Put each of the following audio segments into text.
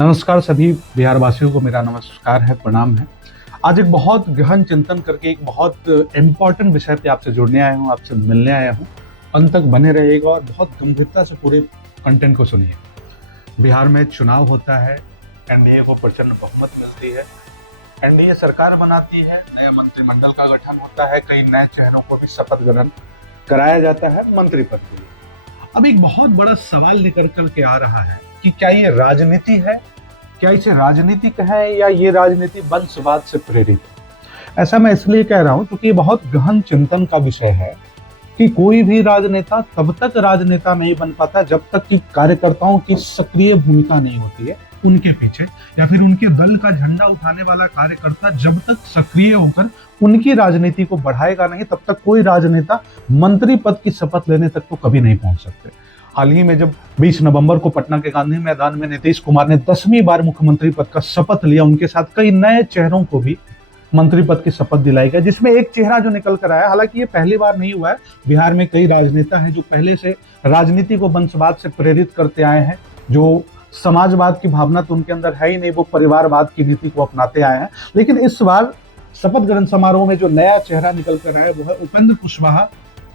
नमस्कार सभी बिहार वासियों को मेरा नमस्कार है, प्रणाम है। आज एक बहुत गहन चिंतन करके एक बहुत इम्पोर्टेंट विषय पे आपसे जुड़ने आया हूँ, आपसे मिलने आया हूँ। अंत तक बने रहिएगा और बहुत गंभीरता से पूरे कंटेंट को सुनिए। बिहार में चुनाव होता है, एनडीए को प्रचंड बहुमत मिलती है, एनडीए सरकार बनाती है, नए मंत्रिमंडल का गठन होता है, कई नए चेहरों को भी शपथ ग्रहण कराया जाता है मंत्री पद के लिए। अब एक बहुत बड़ा सवाल निकल कर के आ रहा है कि क्या ये राजनीति है, क्या इसे राजनीतिक है या ये राजनीति वंशवाद से प्रेरित है। ऐसा मैं इसलिए कह रहा हूं क्योंकि ये बहुत गहन चिंतन का विषय है कि कोई भी राजनेता तब तक राजनेता नहीं बन पाता जब तक कि कार्यकर्ताओं की सक्रिय भूमिका नहीं होती है उनके पीछे, या फिर उनके दल का झंडा उठाने वाला कार्यकर्ता जब तक सक्रिय होकर उनकी राजनीति को बढ़ाएगा नहीं, तब तक कोई राजनेता मंत्री पद की शपथ लेने तक तो कभी नहीं पहुंच सकते। हाल ही में जब 20 नवंबर को पटना के गांधी मैदान में नीतीश कुमार ने 10वीं बार मुख्यमंत्री पद का शपथ लिया, उनके साथ कई नए चेहरों को भी मंत्री पद की शपथ दिलाई गई, जिसमें एक चेहरा जो निकल कर आया। हालांकि ये पहली बार नहीं हुआ है, बिहार में कई राजनेता हैं जो पहले से राजनीति को वंशवाद से प्रेरित करते आए हैं, जो समाजवाद की भावना तो उनके अंदर है ही नहीं, वो परिवारवाद की नीति को अपनाते आए हैं। लेकिन इस बार शपथ ग्रहण समारोह में जो नया चेहरा निकल कर आया वो है उपेंद्र कुशवाहा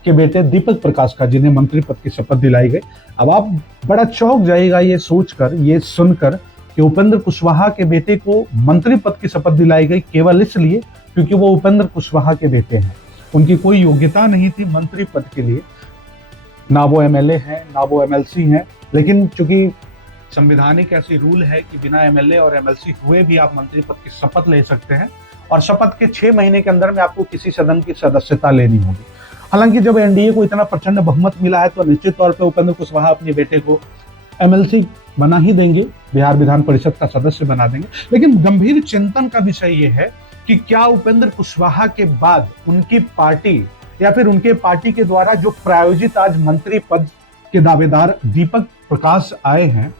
के बेटे दीपक प्रकाश का, जिन्हें मंत्री पद की शपथ दिलाई गई। अब आप बड़ा चौंक जाएगा ये सोचकर, ये सुनकर कि उपेंद्र कुशवाहा के बेटे को मंत्री पद की शपथ दिलाई गई केवल इसलिए क्योंकि वो उपेंद्र कुशवाहा के बेटे हैं। उनकी कोई योग्यता नहीं थी मंत्री पद के लिए, ना वो एमएलए हैं ना वो एमएलसी हैं। लेकिन चूंकि संवैधानिक ऐसी रूल है कि बिना एमएलए और एमएलसी हुए भी आप मंत्री पद की शपथ ले सकते हैं, और शपथ के 6 महीने के अंदर में आपको किसी सदन की सदस्यता लेनी होगी। हालांकि जब एनडीए को इतना प्रचंड बहुमत मिला है तो निश्चित तौर पर उपेंद्र कुशवाहा अपने बेटे को एमएलसी बना ही देंगे, बिहार विधान परिषद का सदस्य बना देंगे। लेकिन गंभीर चिंतन का विषय यह है कि क्या उपेंद्र कुशवाहा के बाद उनकी पार्टी या फिर उनके पार्टी के द्वारा जो प्रायोजित आज मंत्री पद के दावेदार दीपक प्रकाश आए हैं,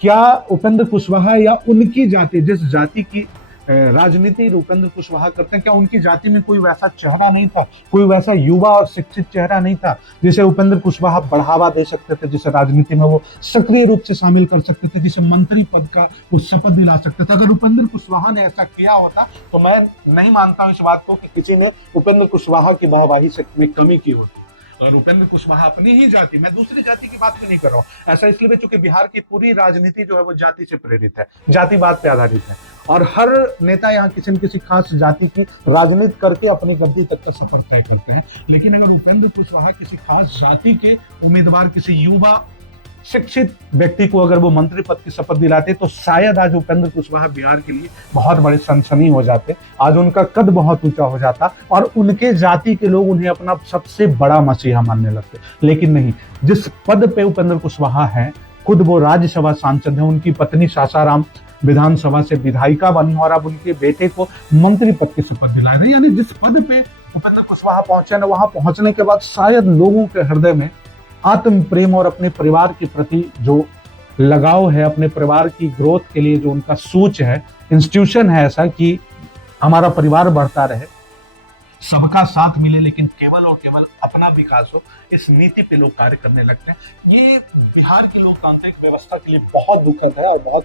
क्या उपेंद्र कुशवाहा या उनकी जाति, जिस जाति की राजनीति उपेंद्र कुशवाहा करते हैं, क्या उनकी जाति में कोई वैसा चेहरा नहीं था, कोई वैसा युवा और शिक्षित चेहरा नहीं था जिसे उपेंद्र कुशवाहा बढ़ावा दे सकते थे, जिसे राजनीति में वो सक्रिय रूप से शामिल कर सकते थे, जिसे मंत्री पद का वो शपथ दिला सकते थे। अगर उपेंद्र कुशवाहा ने ऐसा किया होता तो मैं नहीं मानता हूं इस बात को कि किसी ने उपेंद्र कुशवाहा की वाहवाही में कमी की होती। और उपेंद्र कुशवाहा अपनी ही जाति, मैं दूसरी जाति की बात भी नहीं कर रहा हूं, ऐसा इसलिए चूंकि बिहार की पूरी राजनीति जो है वो जाति से प्रेरित है, जातिवाद पे आधारित है, और हर नेता यहाँ किसी न किसी खास जाति की राजनीति करके अपनी गद्दी तक का सफर तय करते हैं। लेकिन अगर उपेंद्र कुशवाहा किसी खास जाति के उम्मीदवार, किसी युवा शिक्षित व्यक्ति को अगर वो मंत्री पद की शपथ दिलाते तो शायद आज उपेंद्र कुशवाहा बिहार के लिए बहुत बड़े सनसनी हो जाते, आज उनका कद बहुत ऊंचा हो जाता और उनके जाति के लोग उन्हें अपना सबसे बड़ा मसीहा मानने लगते। लेकिन नहीं, जिस पद पे उपेंद्र कुशवाहा हैं, खुद वो राज्यसभा सांसद हैं, उनकी पत्नी सासाराम विधानसभा से विधायिका बनी और अब उनके बेटे को मंत्री पद की शपथ दिला रहे। यानी जिस पद पे उपेंद्र कुशवाहा पहुंचे ना, वहां पहुंचने के बाद शायद लोगों के हृदय में आत्म प्रेम और अपने परिवार के प्रति जो लगाव है, अपने परिवार की ग्रोथ के लिए जो उनका सोच है, इंस्टीट्यूशन है ऐसा कि हमारा परिवार बढ़ता रहे, सबका साथ मिले, लेकिन केवल और केवल अपना विकास हो, इस नीति पे लोग कार्य करने लगते हैं। ये बिहार की लोकतांत्रिक व्यवस्था के लिए बहुत दुखद है और बहुत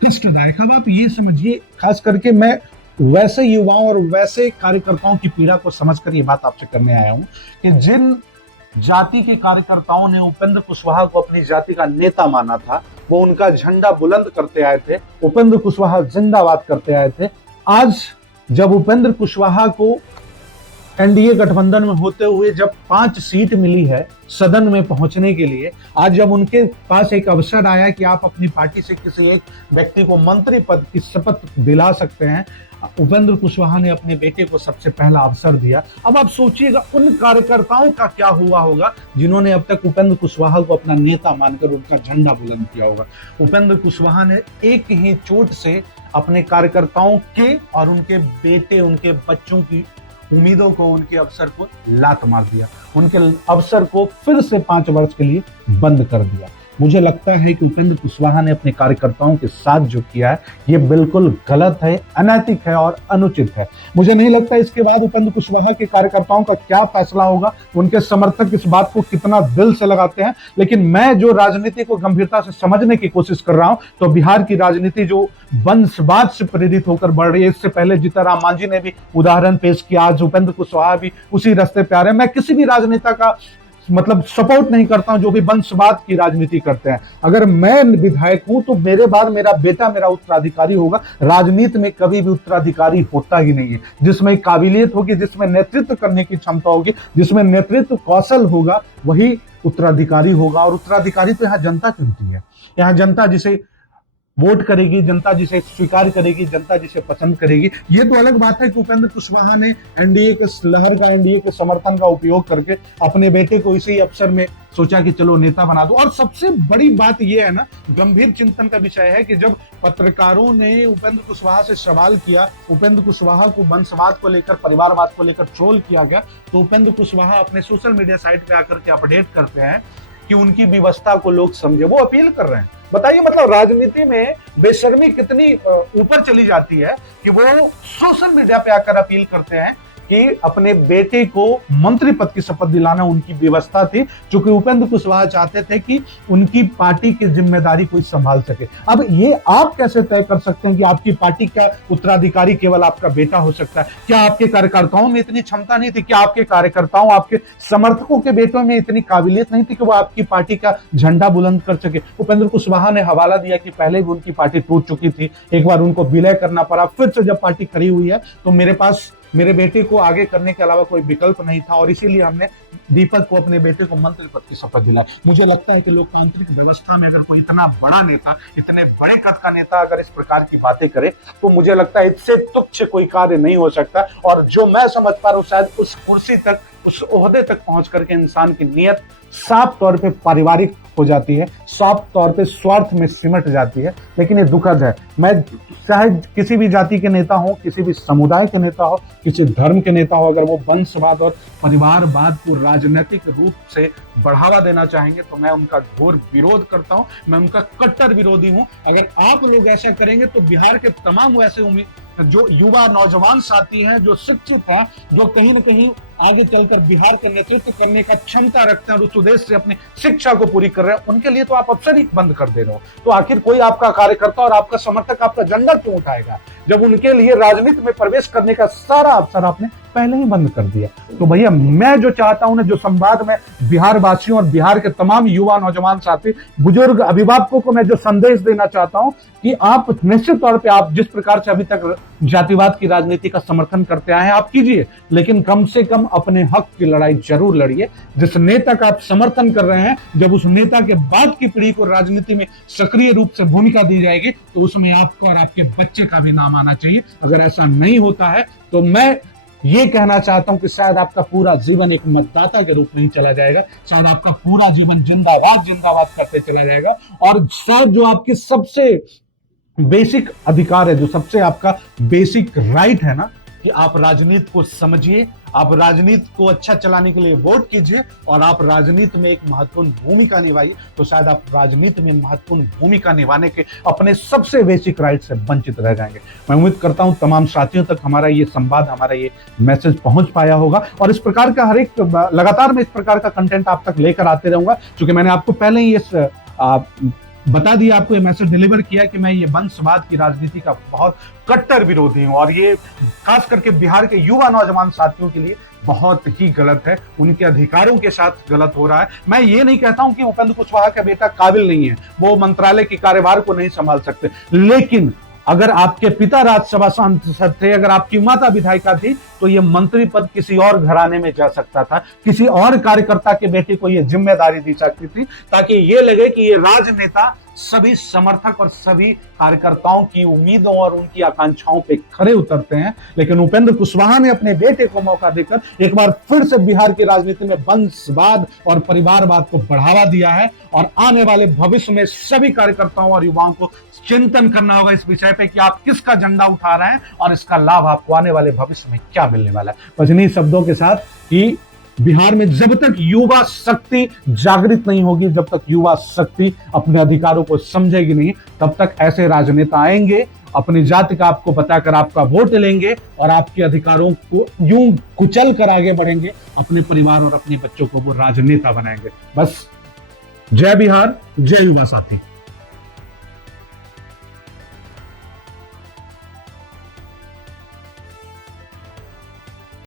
कष्टदायक। अब आप ये समझिए, खास करके मैं वैसे युवाओं और वैसे कार्यकर्ताओं की पीड़ा को समझकर ये बात आपसे करने आया हूं कि जिन जाति के कार्यकर्ताओं ने उपेंद्र कुशवाहा को अपनी जाति का नेता माना था, वो उनका झंडा बुलंद करते आए थे, उपेंद्र कुशवाहा जिंदाबाद करते आए थे। आज जब उपेंद्र कुशवाहा को एनडीए गठबंधन में होते हुए जब 5 सीट मिली है सदन में पहुंचने के लिए, आज जब उनके पास एक अवसर आया कि आप अपनी पार्टी से किसी एक व्यक्ति को मंत्री पद की शपथ दिला सकते हैं, उपेंद्र कुशवाहा ने अपने बेटे को सबसे पहला अवसर दिया। अब आप सोचिएगा उन कार्यकर्ताओं का क्या हुआ होगा जिन्होंने अब तक उपेंद्र कुशवाहा को अपना नेता मानकर उनका झंडा बुलंद किया होगा। उपेंद्र कुशवाहा ने एक ही चोट से अपने कार्यकर्ताओं के और उनके बेटे, उनके बच्चों की उम्मीदों को, उनके अवसर को लात मार दिया, उनके अवसर को फिर से 5 वर्ष के लिए बंद कर दिया। मुझे लगता है कि उपेंद्र कुशवाहा ने अपने कार्यकर्ताओं के साथ जो किया है ये बिल्कुल गलत है, अनैतिक है और अनुचित है। मुझे नहीं लगता इसके बाद उपेंद्र कुशवाहा के कार्यकर्ताओं का क्या फैसला होगा, उनके समर्थक इस बात को कितना दिल से लगाते हैं, लेकिन मैं जो राजनीति को गंभीरता से समझने की कोशिश कर रहा हूं, तो बिहार की राजनीति जो वंशवाद से प्रेरित होकर बढ़ रही है, इससे पहले जीतनराम मांझी ने भी उदाहरण पेश किया, आज उपेंद्र कुशवाहा भी उसी रास्ते पे आ रहे हैं। मैं किसी भी राजनेता का मतलब सपोर्ट नहीं करता हूं जो भी वंशवाद की राजनीति करते हैं। अगर मैं विधायक हूं तो मेरे बाद मेरा बेटा मेरा उत्तराधिकारी होगा। राजनीति में कभी भी उत्तराधिकारी होता ही नहीं है। जिसमें काबिलियत होगी, जिसमें नेतृत्व करने की क्षमता होगी, जिसमें नेतृत्व कौशल होगा, वही उत्तराधिकारी होगा। और उत्तराधिकारी तो यहाँ जनता चुनती है। यहाँ जनता जिसे वोट करेगी, जनता जिसे स्वीकार करेगी, जनता जिसे पसंद करेगी। ये तो अलग बात है कि उपेंद्र कुशवाहा ने एनडीए के लहर का, एनडीए के समर्थन का उपयोग करके अपने बेटे को इसी अवसर में सोचा कि चलो नेता बना दो। और सबसे बड़ी बात यह है ना, गंभीर चिंतन का विषय है कि जब पत्रकारों ने उपेंद्र कुशवाहा से सवाल किया, उपेंद्र कुशवाहा को वंशवाद को लेकर, परिवारवाद को लेकर ट्रोल किया गया, तो उपेंद्र कुशवाहा अपने सोशल मीडिया साइट पे आकर के अपडेट करते हैं कि उनकी व्यवस्था को लोग समझे। वो अपील कर रहे हैं। बताइए, मतलब राजनीति में बेशर्मी कितनी ऊपर चली जाती है कि वो सोशल मीडिया पे आकर अपील करते हैं कि अपने बेटे को मंत्री पद की शपथ दिलाना उनकी व्यवस्था थी, क्योंकि उपेंद्र कुशवाहा चाहते थे कि उनकी पार्टी की जिम्मेदारी कोई संभाल सके। अब ये आप कैसे तय कर सकते हैं कि आपकी पार्टी का उत्तराधिकारी केवल आपका बेटा हो सकता है? क्या आपके कार्यकर्ताओं में इतनी क्षमता नहीं थी? क्या आपके कार्यकर्ताओं, आपके समर्थकों के बेटों में इतनी काबिलियत नहीं थी कि वो आपकी पार्टी का झंडा बुलंद कर सके? उपेंद्र कुशवाहा ने हवाला दिया कि पहले भी उनकी पार्टी टूट चुकी थी, एक बार उनको विलय करना पड़ा, फिर से जब पार्टी खड़ी हुई है तो मेरे पास मेरे बेटे को आगे करने के अलावा कोई विकल्प नहीं था, और इसीलिए हमने दीपक को, अपने बेटे को मंत्री पद की शपथ दिलाई। मुझे लगता है कि लोकतांत्रिक व्यवस्था में अगर कोई इतना बड़ा नेता, इतने बड़े कद का नेता अगर इस प्रकार की बातें करे, तो मुझे लगता है इससे तुच्छ कोई कार्य नहीं हो सकता। और जो मैं समझ पा रहा हूं, शायद उस कुर्सी तक, उस ओहदे तक पहुंच करके इंसान की नीयत साफ तौर पे पारिवारिक हो जाती है, साफ तौर पे स्वार्थ में सिमट जाती है। लेकिन ये दुखद है। मैं चाहे किसी भी जाति के नेता हो, किसी भी समुदाय के नेता हो, किसी धर्म के नेता हो, अगर वो वंशवाद और परिवारवाद को राजनीतिक रूप से बढ़ावा देना चाहेंगे तो मैं उनका घोर विरोध करता हूं। मैं उनका कट्टर विरोधी हूं। अगर आप लोग ऐसा करेंगे तो बिहार के तमाम वैसे जो युवा नौजवान साथी हैं, जो शिक्षित हैं, जो कहीं न कहीं आगे चलकर बिहार का नेतृत्व करने का क्षमता रखते हैं और उस उद्देश्य से अपनी शिक्षा को पूरी कर रहे हैं, उनके लिए तो आप अवसर ही बंद कर दे रहे हो। तो आखिर कोई आपका कार्यकर्ता और आपका समर्थक आपका झंडा क्यों उठाएगा, जब उनके लिए राजनीति में प्रवेश करने का सारा अवसर आपने पहले ही बंद कर दिया? तो भैया, मैं जो चाहता हूं ना, जो संवाद में बिहार वासियों और बिहार के तमाम युवा नौजवान साथी, बुजुर्ग अभिभावकों को मैं जो संदेश देना चाहता हूं कि आप निश्चित तौर पे, आप जिस प्रकार से अभी तक जातिवाद की राजनीति का समर्थन करते आए हैं, आप कीजिए, लेकिन कम से कम अपने हक की लड़ाई जरूर लड़िए। जिस नेता का आप समर्थन कर रहे हैं, जब उस नेता के बाद की पीढ़ी को राजनीति में सक्रिय रूप से भूमिका दी जाएगी तो उसमें आपका और आपके बच्चे का भी नाम आना चाहिए। अगर ऐसा नहीं होता है तो मैं ये कहना चाहता हूं कि शायद आपका पूरा जीवन एक मतदाता के रूप में ही चला जाएगा, शायद आपका पूरा जीवन जिंदाबाद जिंदाबाद करते चला जाएगा, और शायद जो आपके सबसे बेसिक अधिकार है, जो सबसे आपका बेसिक राइट है ना, कि आप राजनीति को समझिए, आप राजनीति को अच्छा चलाने के लिए वोट कीजिए और आप राजनीति में एक महत्वपूर्ण भूमिका निभाइए, तो शायद आप राजनीति में महत्वपूर्ण भूमिका निभाने के अपने सबसे बेसिक राइट से वंचित रह जाएंगे। मैं उम्मीद करता हूं तमाम साथियों तक हमारा ये संवाद, हमारा ये मैसेज पहुंच पाया होगा, और इस प्रकार का हर एक लगातार मैं इस प्रकार का कंटेंट आप तक लेकर आते रहूंगा, क्योंकि मैंने आपको पहले ही इस बता दिया, आपको ये मैसेज डिलीवर किया कि मैं ये वंशवाद की राजनीति का बहुत कट्टर विरोधी हूं, और ये खास करके बिहार के युवा नौजवान साथियों के लिए बहुत ही गलत है, उनके अधिकारों के साथ गलत हो रहा है। मैं ये नहीं कहता हूं कि उपेंद्र कुशवाहा का बेटा काबिल नहीं है, वो मंत्रालय के कार्यभार को नहीं संभाल सकते, लेकिन अगर आपके पिता राज्यसभा सांसद थे, अगर आपकी माता विधायिका थी, तो ये मंत्री पद किसी और घराने में जा सकता था, किसी और कार्यकर्ता के बेटे को ये जिम्मेदारी दी सकती थी, ताकि ये लगे कि ये राजनेता सभी समर्थक और सभी कार्यकर्ताओं की उम्मीदों और उनकी आकांक्षाओं पे खरे उतरते हैं। लेकिन उपेंद्र कुशवाहा ने अपने बेटे को मौका देकर एक बार फिर से बिहार की राजनीति में वंशवाद और परिवारवाद को बढ़ावा दिया है, और आने वाले भविष्य में सभी कार्यकर्ताओं और युवाओं को चिंतन करना होगा इस विषय पे कि आप किसका झंडा उठा रहे हैं और इसका लाभ आपको आने वाले भविष्य में क्या मिलने वाला है। बस इन्हीं शब्दों के साथ कि बिहार में जब तक युवा शक्ति जागृत नहीं होगी, जब तक युवा शक्ति अपने अधिकारों को समझेगी नहीं, तब तक ऐसे राजनेता आएंगे, अपनी जाति का आपको बताकर आपका वोट लेंगे और आपके अधिकारों को यूं कुचल कर आगे बढ़ेंगे, अपने परिवार और अपने बच्चों को वो राजनेता बनाएंगे। बस जय बिहार, जय युवा साथी।